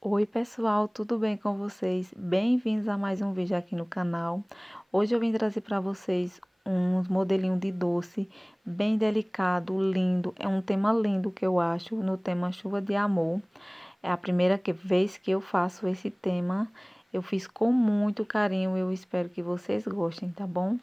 Oi pessoal, tudo bem com vocês? Bem-vindos a mais um vídeo aqui no canal. Hoje eu vim trazer para vocês uns modelinhos de doce, bem delicado, lindo. É um tema lindo que eu acho, no tema Chuva de Amor. É a primeira vez que eu faço esse tema. Eu fiz com muito carinho, eu espero que vocês gostem, tá bom?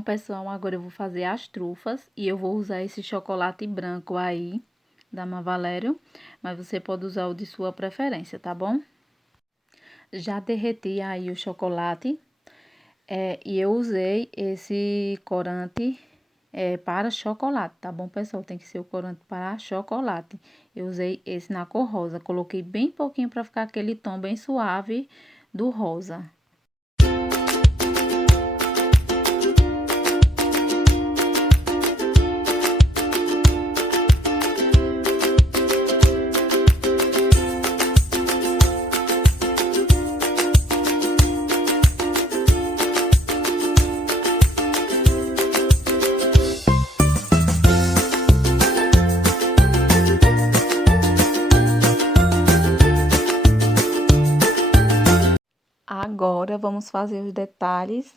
Então, pessoal, agora eu vou fazer as trufas e eu vou usar esse chocolate branco aí, da Valério, mas você pode usar o de sua preferência, tá bom? Já derreti aí o chocolate e eu usei esse corante para chocolate, tá bom, pessoal? Tem que ser o corante para chocolate. Eu usei esse na cor rosa, coloquei bem pouquinho para ficar aquele tom bem suave do rosa. Agora, vamos fazer os detalhes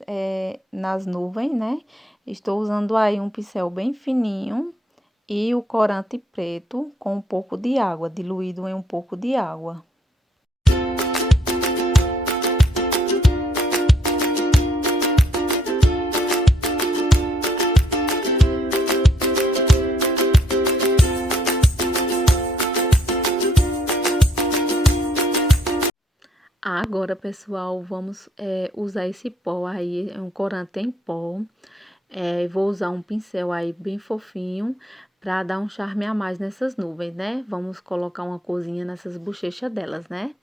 nas nuvens, né? Estou usando aí um pincel bem fininho e o corante preto com um pouco de água, diluído em um pouco de água. Agora, pessoal, vamos usar esse pó aí, é um corante em pó. Vou usar um pincel aí bem fofinho para dar um charme a mais nessas nuvens, né? Vamos colocar uma corzinha nessas bochechas delas, né?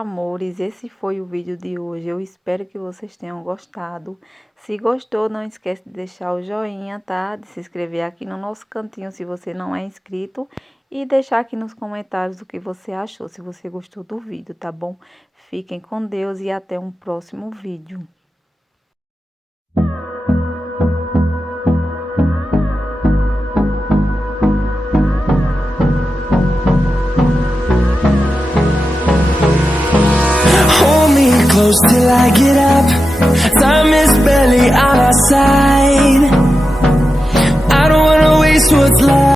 amores, esse foi o vídeo de hoje. Eu espero que vocês tenham gostado. Se gostou, não esquece de deixar o joinha, tá? De se inscrever aqui no nosso cantinho se você não é inscrito. E deixar aqui nos comentários o que você achou, se você gostou do vídeo, tá bom? Fiquem com Deus e até um próximo vídeo. Close till I get up. Time is barely on our side. I don't wanna waste what's left.